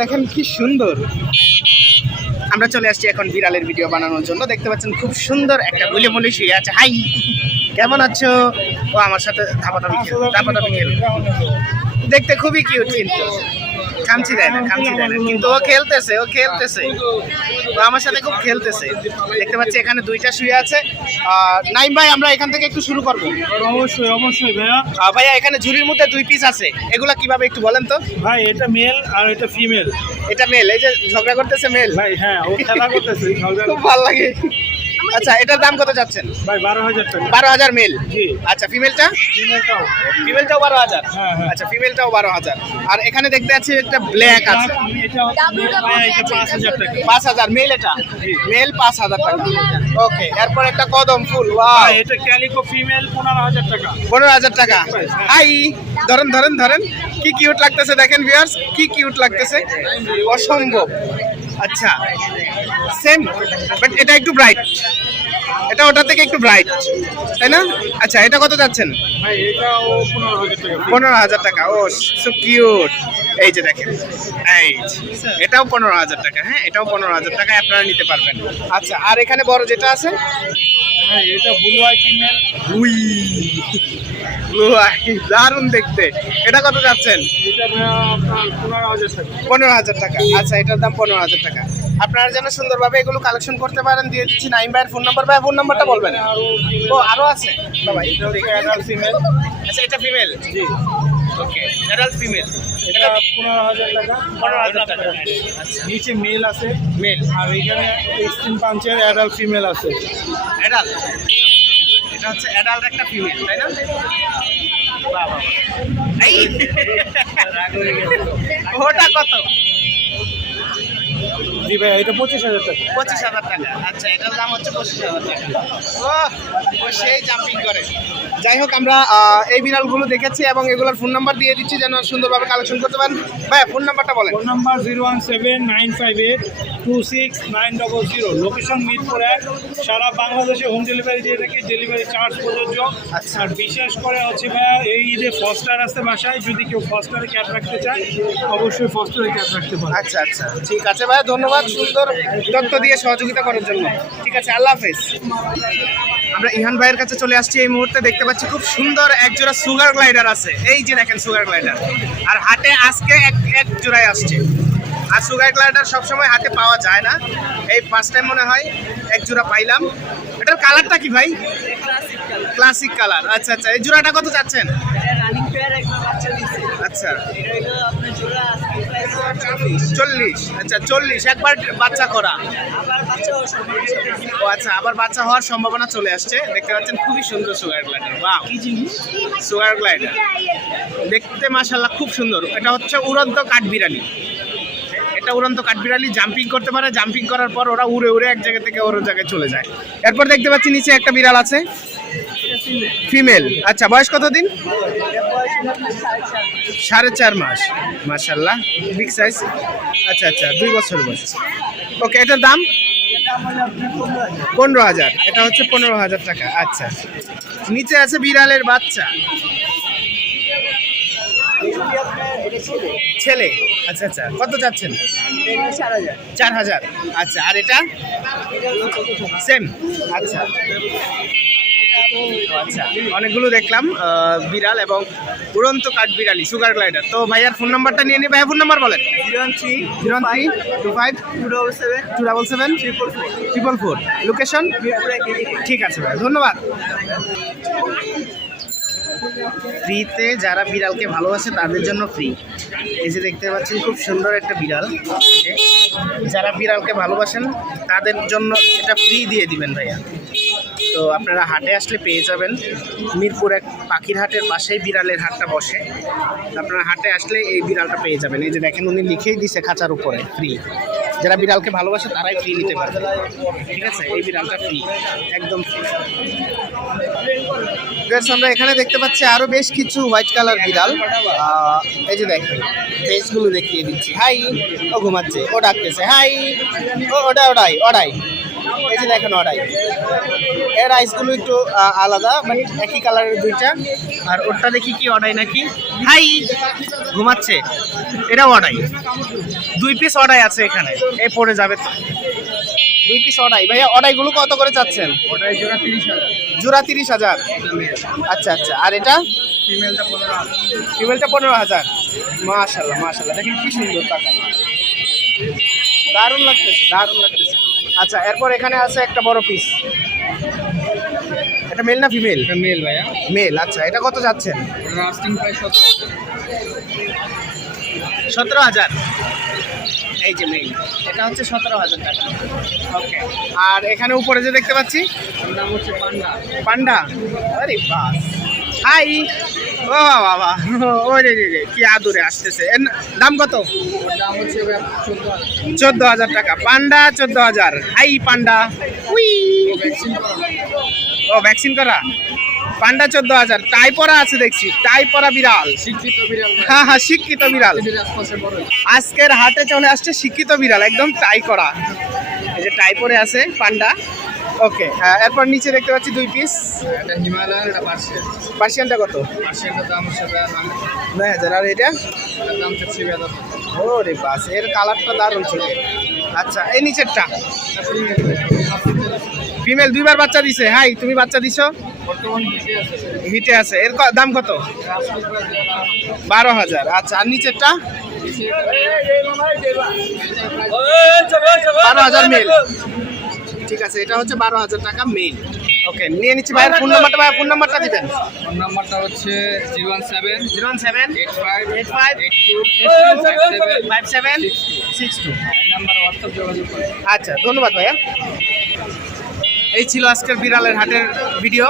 দেখেন কি সুন্দর। আমরা চলে আসছি এখন বিড়ালের ভিডিও বানানোর জন্য। দেখতে পাচ্ছেন খুব সুন্দর একটা গুলি মুলি শুয়ে আছে। হাই, কেমন আছো? ও আমার সাথে ধাপাধাপি খেল। দেখতে খুবই কিউট, কিন্তু খামচি দেয় না, কিন্তু ও খেলতেছে ও আমার সাথে খুব খেলতেছে। দেখতে পাচ্ছি এখানে দুইটা শুয়ে আছে। নাইম ভাই, আমরা এখান থেকে একটু শুরু করবো। অবশ্যই ভাইয়া। ভাইয়া, এখানে ঝুড়ির মধ্যে 2 পিস আছে, এগুলা কিভাবে একটু বলেন তো? ভাই এটা মেল আর এটা ফিমেল। এটা মেল, এই যে ঝগড়া করতেছে মেল ভাই। হ্যাঁ, ও খেলা করতেছে, খুব ভালো লাগে। আচ্ছা, এটার দাম কত যাচ্ছেন? ভাই 12,000 টাকা। 12,000 মেল। জি। আচ্ছা, ফিমেলটাও 12,000। হ্যাঁ। আচ্ছা, ফিমেলটাও 12,000। আর এখানে দেখতে পাচ্ছি একটা ব্ল্যাক আছে, এটা 5,000 টাকা। 5,000 মেল। এটা মেল 5,000 টাকা। ওকে, এরপর একটা কদম ফুল। ওয়াও, এটা ক্যালিকো ফিমেল 15,000 টাকা। 15,000 টাকা। হাই, ধরেন কি কিউট লাগতেছে, দেখেন ভিউয়ার্স, কি কিউট লাগতেছে, অসম্ভব। আচ্ছা, সেম, বাট এটা একটু ব্রাইট, এটা ওটা থেকে একটু ব্রাইট, তাই না? আচ্ছা, এটা কত যাচ্ছেন? ভাই এটাও 15,000 টাকা। 15,000 টাকা। ও সো কিউট। এই যে দেখেন, এই এটাও 15,000 টাকা। হ্যাঁ, এটাও 15,000 টাকায় আপনারা নিতে পারবেন। আচ্ছা, আর এখানে বড় যেটা আছে, ভাই এটা ব্লু আই ফিমেল। উই, দারুণ দেখতে। এটা কত যাচ্ছেন? এটা ভাইয়া আপনার 15,000 টাকা। 15,000 টাকা। আচ্ছা, এটার দাম 15,000 টাকা। আপনারা যেন সুন্দরভাবে এগুলো কালেকশন করতে পারেন, দিয়ে দিচ্ছি নাইম ভাইয়ের ফোন নাম্বার। ভাই, ফোন নাম্বারটা বলবেন। ও, আরো আছে বাবা। এটা অ্যাডাল্ট ফিমেল। আচ্ছা, এটা ফিমেল। জি। ওকে, অ্যাডাল্ট ফিমেল। এটা 15,000 টাকা। 15,000 টাকা। আচ্ছা, নিচে মেল আছে, মেল। আর এখানে স্কিন পাঞ্চের অ্যাডাল্ট ফিমেল আছে। অ্যাডাল্ট, এটা হচ্ছে অ্যাডাল্ট একটা ফিমেল, তাই না? বাহ বাহ, এই ওটা কত? জি ভাই, এটা 25,000 টাকা। 25,000 টাকা। আচ্ছা, এটার দাম হচ্ছে 25,000 টাকা। ও সেই জাম্পিং করে। যাই হোক, আমরা এই বিড়ালগুলো দেখেছি এবং এগুলোর ফোন নাম্বার দিয়ে দিচ্ছি যেন সুন্দরভাবে কালেকশন করতে পারেন। ভাই, ফোন নাম্বারটা বলেন। Phone number 017-958-26900। লোকেশন মিরপুর 1। সারা বাংলাদেশে হোম ডেলিভারি দিয়ে থাকি, ডেলিভারি চার্জ প্রযোজ্য। আচ্ছা। আর বিশেষ করে হচ্ছে ভাইয়া, এই ঈদে ফস্টার আসতে বাসায়, যদি কেউ ফস্টারে ক্যাট রাখতে চায় অবশ্যই ফস্টারে ক্যাট রাখতে পারে। আচ্ছা আচ্ছা, ঠিক আছে ভাই, ধন্যবাদ সুন্দর তথ্য দিয়ে সহযোগিতা করার জন্য। ঠিক আছে, আল্লাহ হাফেজ। আমরা ইহান ভাইয়ের কাছে চলে আসছি এই মুহূর্তে। দেখতে পাচ্ছি খুব সুন্দর এক জোড়া সুগার গ্লাইডার আছে। এই যে দেখেন সুগার গ্লাইডার, আর হাটে আজকে এক জোড়ায় আসছে। আর সুগার গ্লাইডার সবসময় হাটে পাওয়া যায় না, এই ফার্স্ট টাইম মনে হয় এক জোড়া পাইলাম। এটার কালারটা কি ভাই? Classic colour. আচ্ছা আচ্ছা, এই জোড়াটা কত চাচ্ছেন? আচ্ছা, 40। আচ্ছা, 40 একবার বাচ্চা করা। ও আচ্ছা, আবার বাচ্চা হওয়ার সম্ভাবনা চলে আসছে। দেখতে পাচ্ছেন খুবই সুন্দর সুগার গ্লাইডার। বাহ, কি জিনিস সুগার গ্লাইডার, দেখতে মাশাআল্লাহ খুব সুন্দর। এটা হচ্ছে উড়ন্ত কাঠবিড়ালি। এটা উড়ন্ত কাঠবিড়ালি, জাম্পিং করতে পারে। জাম্পিং করার পর ওরা উড়ে উড়ে এক জায়গা থেকে অন্য জায়গায় চলে যায়। এরপর দেখতে পাচ্ছি নিচে একটা বিড়াল আছে, ফিমেল। আচ্ছা, বয়স কত দিন? 4.5 মাস। মাশাআল্লাহ, বিগ সাইজ। আচ্ছা আচ্ছা, 2 বছর বয়স। ওকে, এটার দাম 15,000। এটা হচ্ছে 15,000 টাকা। আচ্ছা, নিচে আছে বিড়ালের বাচ্চা, ছেলে। আচ্ছা আচ্ছা, কত চাচ্ছেন? 4,000। আচ্ছা, আর এটা সেম। আচ্ছা আচ্ছা, অনেকগুলো দেখলাম বিড়াল এবং উড়ন্ত কাঠবিড়ালি সুগার গ্লাইডার। তো ভাইয়ার ফোন নাম্বারটা নিয়ে নিই। ভাইয়া, ফোন নাম্বার বলেন। 032527774444। লোকেশন? ঠিক আছে ভাই, ধন্যবাদ। ফ্রিতে যারা বিড়ালকে ভালোবাসে তাদের জন্য ফ্রি। এই যে দেখতে পাচ্ছেন খুব সুন্দর একটা বিড়াল, যারা বিড়ালকে ভালোবাসেন তাদের জন্য এটা ফ্রি দিয়ে দিবেন ভাইয়া। তো আপনারা হাটে আসলে পেয়ে যাবেন। মিরপুর 1 পাখির হাটের পাশেই বিড়ালের হাটটা বসে। আপনারা হাটে আসলে এই বিড়ালটা পেয়ে যাবেন। এই যে দেখেন, উনি লিখেই দিছে খাঁচার উপরে ফ্রি। যারা বিড়ালকে ভালোবাসে তারাই ফ্রি নিতে পারবে। ঠিক আছে, এই বিড়ালটা ফ্রি, একদম ফ্রি। আমরা এখানে দেখতে পাচ্ছি আরো বেশ কিছু হোয়াইট কালার বিড়াল। এই যে দেখেন, ফেসগুলো দেখিয়ে দিচ্ছি। হাই, ও ঘুমাচ্ছে, ও ডাকতেছে। হাই, ও ওটাই। এই যে দেখেন, ওটাই। এর আইসগুলো একটু আলাদা, মানে একই কালারের দুইটা। আর ওরটা দেখি কি অর্ডাই নাকি, হাই ঘুমাচ্ছে, এটাও অর্ডাই। 2 পিস অর্ডাই আছে এখানে, এই পড়ে যাবে তো। 2 পিস অর্ডাই। ভাইয়া অর্ডাইগুলো কত করে চাচ্ছেন? ওটাই জোড়া 30,000, জোড়া 30,000। আচ্ছা আচ্ছা। আর এটা ফিমেলটা 15,000। ফিমেলটা 15,000। মাশাল্লাহ মাশাল্লাহ, দেখেন কি সুন্দর টাকা, দারুণ লাগতেছে দারুণ লাগতেছে। আচ্ছা, এরপর এখানে আছে একটা বড় পিস, এটা মেল না ফিমেল? এটা মেল ভাইয়া, মেল। আচ্ছা, এটা কত যাচ্ছেন? Lasting price 17,000। এই যে মেল, এটা হচ্ছে 17,000 টাকা। ওকে। আর এখানে উপরে যে দেখতে পাচ্ছি, নাম হচ্ছে পান্ডা। পান্ডা, আরে বাস, হাই, ও বাবা, ওই রে রে রে, কি আদুরে আসতেছে। এর দাম কত? ওর দাম হচ্ছে 14,000। 14,000 টাকা। পান্ডা 14,000। হাই পান্ডা, উই, ও ভ্যাকসিন করা পান্ডা 14,000। টাই পরা আছে দেখছি, টাই পরা বিড়াল। শিক্ষিত বিড়াল। হ্যাঁ হ্যাঁ, শিক্ষিত বিড়াল। এদের আশপাশে বড়। আজকের হাটে চলে আসছে শিক্ষিত বিড়াল, একদম টাই করা। এই যে টাই পরে আছে পান্ডা। ওকে। এরপর নিচে দেখতে পাচ্ছি 2 পিস। এটা হিমালয়ান, এটা পার্সিয়ান। পার্সিয়ানটা কত? পার্সিয়ানটার দাম হচ্ছে 9,000। আর এটা? এটার দাম হচ্ছে 6,000। ও রে বাস, এর কালারটা দারুণ ছিল। আচ্ছা, এই নিচেরটা ফিমেল, 2বার বাচ্চা দিছে। হাই, তুমি বাচ্চা দিছো? বর্তমান হিটে আছে। হিটে আছে। এর দাম কত? Lasting price 12,000। আচ্ছা, আর নিচেরটা 12,000 মেল। ঠিক আছে, এটা হচ্ছে 12,000 টাকা মেল। ওকে, নিয়ে নিচ্ছি। ভাইয়ের ফোন নাম্বারটা, ভাইয়ের ফোন নাম্বারটা দিবেন। ফোন নাম্বারটা হচ্ছে 017 017 85 85 82 5762। এই নাম্বার হোয়াটসঅ্যাপ যোগাযোগ করুন। আচ্ছা, ধন্যবাদ ভাইয়া। এই ছিল আজকের বিড়ালের হাটের ভিডিও।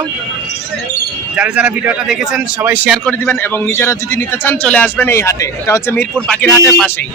যারা যারা ভিডিওটা দেখেছেন সবাই শেয়ার করে দিবেন, এবং নিজেরা যদি নিতে চান চলে আসবেন এই হাটে। এটা হচ্ছে মিরপুর পাখির হাটের পাশেই।